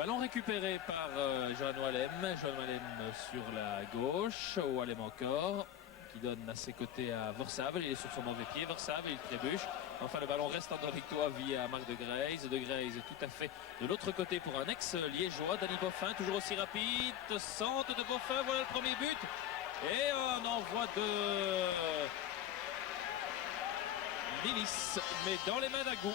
Ballon récupéré par Johan Wallem. Johan Wallem sur la gauche. Wallem encore, qui donne à ses côtés à Versavel. Il est sur son mauvais pied. Versavel, il trébuche. Enfin, le ballon reste en Andorictois via Marc De Graise. De Graise tout à fait de l'autre côté pour un ex-liégeois. Danny Boffin, toujours aussi rapide. Centre de Boffin, voilà le premier but. Et un envoi de Nilis, mais dans les mains d'Agou.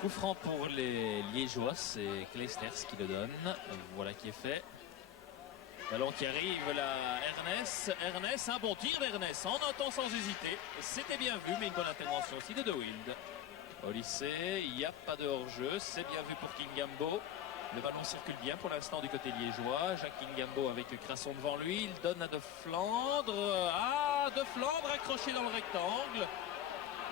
Coup franc pour les Liégeois, c'est Kleisters qui le donne. Voilà qui est fait. Ballon qui arrive là, Ernest, un bon tir d'Ernest, en un temps sans hésiter. C'était bien vu, mais une bonne intervention aussi de De Wilde. Au lycée, il n'y a pas de hors-jeu, c'est bien vu pour Kingambo. Le ballon circule bien pour l'instant du côté liégeois. Jacques Kingambo avec Crasson devant lui. Il donne à De Flandre. Ah, De Flandre accroché dans le rectangle.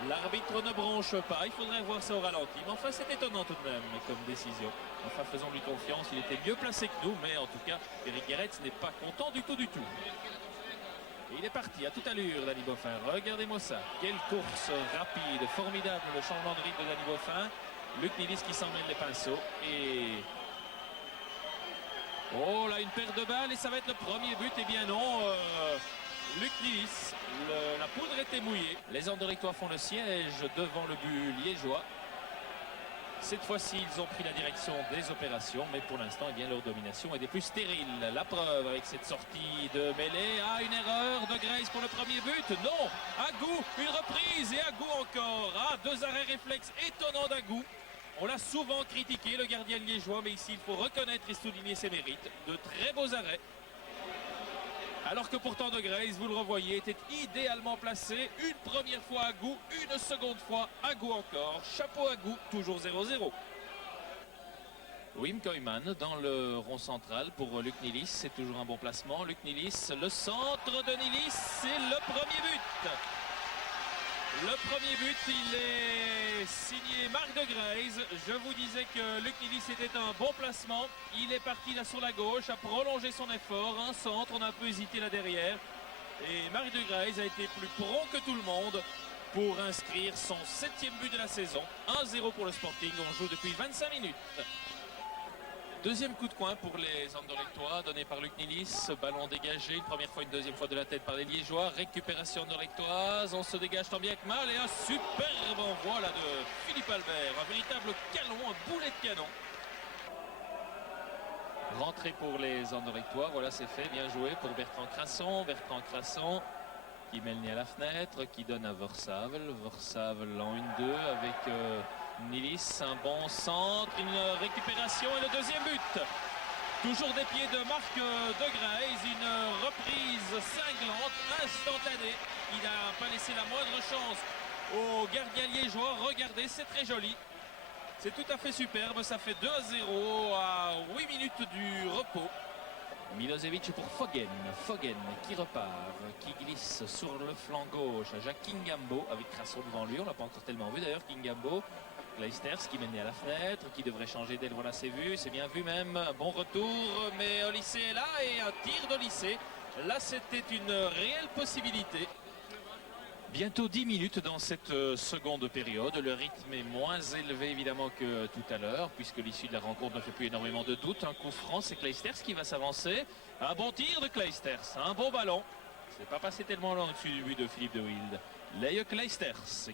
L'arbitre ne bronche pas. Il faudrait voir ça au ralenti. Mais enfin, c'est étonnant tout de même comme décision. Enfin, faisons-lui confiance. Il était mieux placé que nous. Mais en tout cas, Eric Guéretz n'est pas content du tout. Et il est parti à toute allure, Danny Boffin. Regardez-moi ça. Quelle course rapide, formidable. Le changement de rythme de Danny Boffin. Luc Nilis qui s'emmène les pinceaux. Et... oh là, une paire de balles et ça va être le premier but. Eh bien non, Luc Nilis, la poudre était mouillée. Les Andorictois font le siège devant le but liégeois. Cette fois-ci, ils ont pris la direction des opérations, mais pour l'instant, eh bien, leur domination est des plus stériles. La preuve avec cette sortie de mêlée. Ah, une erreur de Grace pour le premier but. Non, Agou, une reprise et Agou encore. Ah, deux arrêts réflexes étonnants d'Agou. On l'a souvent critiqué, le gardien liégeois, mais ici, il faut reconnaître et souligner ses mérites. De très beaux arrêts. Alors que pourtant De Graise, vous le revoyez, était idéalement placé. Une première fois Agou, une seconde fois Agou encore. Chapeau Agou, toujours 0-0. Wim Koyman dans le rond central pour Luc Nilis. C'est toujours un bon placement. Luc Nilis, le centre de Nilis, c'est le premier but. Le premier but, il est signé Marc De Graise. Je vous disais que Luc Nilis était un bon placement. Il est parti là sur la gauche, a prolongé son effort. Un centre, on a un peu hésité là derrière. Et Marc De Graise a été plus prompt que tout le monde pour inscrire son 7e but de la saison. 1-0 pour le Sporting, on joue depuis 25 minutes. Deuxième coup de coin pour les Andorictois, donné par Luc Nilis. Ballon dégagé, une première fois, une deuxième fois de la tête par les Liégeois. Récupération andorictoise, on se dégage tant bien que mal. Et un superbe envoi là de Philippe Albert. Un véritable canon, un boulet de canon. Rentrée pour les Andorictois, voilà c'est fait, bien joué pour Bertrand Crasson. Bertrand Crasson qui met le nez à la fenêtre, qui donne à Versavel. Versavel en 1-2 avec... Nilis, un bon centre, une récupération et le deuxième but. Toujours des pieds de Marc De Graise, une reprise cinglante, instantanée. Il n'a pas laissé la moindre chance au gardien liégeois. Regardez, c'est très joli. C'est tout à fait superbe, ça fait 2-0 à 8 minutes du repos. Milosevic pour Foggen. Foggen qui repart, qui glisse sur le flanc gauche à Jacques Kingambo avec Crasson devant lui. On l'a pas encore tellement vu d'ailleurs, Kingambo. Kleisters qui mène à la fenêtre, qui devrait changer d'aile, voilà c'est vu, c'est bien vu même. Bon retour, mais Olyssée est là et un tir d'Olyssée. Là c'était une réelle possibilité. Bientôt 10 minutes dans cette seconde période. Le rythme est moins élevé évidemment que tout à l'heure, puisque l'issue de la rencontre ne fait plus énormément de doute. Un coup franc, c'est Kleisters qui va s'avancer. Un bon tir de Kleisters, un bon ballon. C'est pas passé tellement loin au-dessus du but de Philippe De Wilde. Leie Kleisters.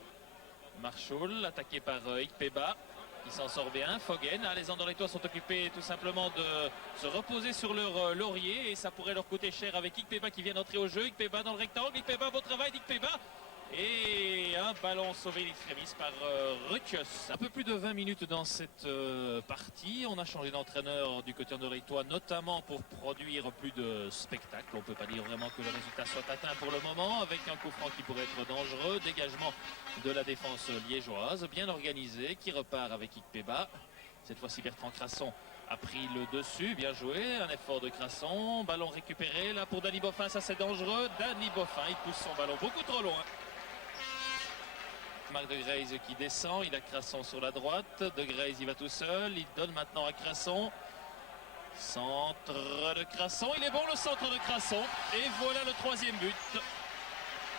Marshall, attaqué par Ikpeba. Il s'en sort bien. Foggen, les Andorictois sont occupés tout simplement de se reposer sur leur laurier. Et ça pourrait leur coûter cher avec Ikpeba qui vient d'entrer au jeu. Ikpeba dans le rectangle. Ikpeba, beau travail d'Ikpeba. Et un ballon sauvé l'extrémis par Rutius. Un peu plus de 20 minutes dans cette partie. On a changé d'entraîneur du côté andorictois, notamment pour produire plus de spectacle. On ne peut pas dire vraiment que le résultat soit atteint pour le moment, avec un coup franc qui pourrait être dangereux. Dégagement de la défense liégeoise, bien organisé, qui repart avec Ikpeba. Cette fois-ci, Bertrand Crasson a pris le dessus, bien joué, un effort de Crasson. Ballon récupéré, là pour Danny Boffin, ça c'est dangereux. Danny Boffin, il pousse son ballon beaucoup trop loin. Marc De Graise qui descend, il a Crasson sur la droite. De Graise il va tout seul, il donne maintenant à Crasson. Centre de Crasson, il est bon le centre de Crasson. Et voilà le troisième but.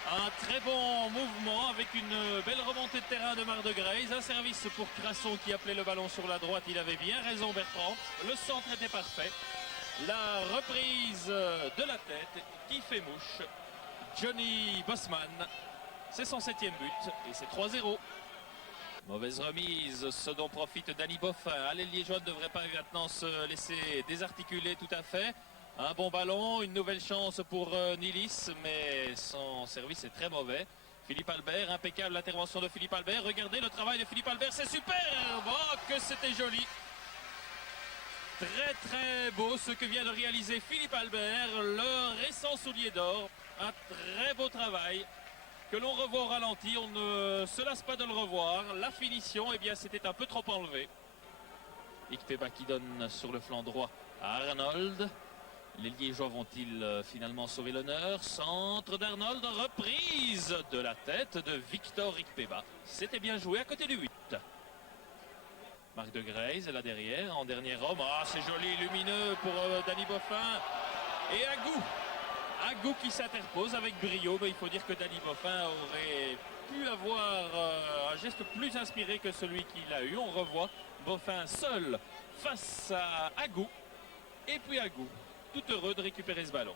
Un très bon mouvement avec une belle remontée de terrain de Mardegraise. Un service pour Crasson qui appelait le ballon sur la droite. Il avait bien raison, Bertrand. Le centre était parfait. La reprise de la tête qui fait mouche. Johnny Bosman. C'est son 7e but et c'est 3-0. Mauvaise remise, ce dont profite Danny Boffin. Allez, le Liégeois ne devrait pas maintenant se laisser désarticuler tout à fait. Un bon ballon, une nouvelle chance pour Nilis, mais son service est très mauvais. Philippe Albert, impeccable intervention de Philippe Albert. Regardez le travail de Philippe Albert, c'est superbe. Oh, que c'était joli. Très très beau ce que vient de réaliser Philippe Albert, le récent soulier d'or. Un très beau travail que l'on revoit au ralenti. On ne se lasse pas de le revoir. La finition, eh bien, c'était un peu trop enlevé. Ikpeba qui donne sur le flanc droit à Arnold. Les Liégeois vont-ils finalement sauver l'honneur? Centre d'Arnold, reprise de la tête de Victor Ikpeba. C'était bien joué à côté du 8. Marc de Greyse là derrière, en dernier homme. Ah, c'est joli, lumineux pour Danny Boffin. Et Agou qui s'interpose avec brio. Mais il faut dire que Danny Boffin aurait pu avoir un geste plus inspiré que celui qu'il a eu. On revoit Boffin seul face à Agou. Et puis Agou, tout heureux de récupérer ce ballon.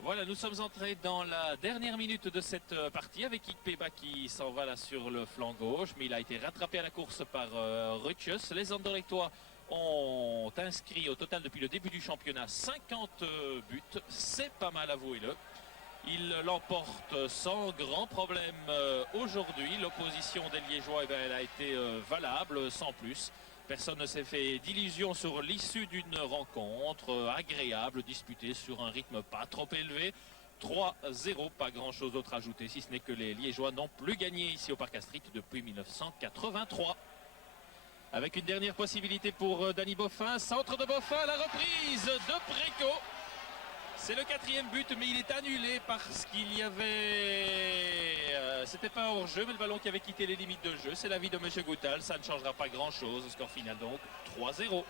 Voilà, nous sommes entrés dans la dernière minute de cette partie avec Ikpeba qui s'en va là sur le flanc gauche, mais il a été rattrapé à la course par Rutschus. Les Anderlechtois ont inscrit au total depuis le début du championnat 50 buts, c'est pas mal, avouez-le. Ils l'emportent sans grand problème aujourd'hui. L'opposition des Liégeois, eh bien, elle a été valable, sans plus. Personne ne s'est fait d'illusions sur l'issue d'une rencontre agréable, disputée sur un rythme pas trop élevé. 3-0, pas grand chose d'autre à ajouter, si ce n'est que les Liégeois n'ont plus gagné ici au Parc Astrid depuis 1983. Avec une dernière possibilité pour Danny Boffin, centre de Boffin, la reprise de Préco. C'est le 4e but, mais il est annulé parce qu'il y avait... c'était pas hors-jeu, mais le ballon qui avait quitté les limites de jeu. C'est l'avis de M. Goutal, ça ne changera pas grand-chose. Score final donc 3-0.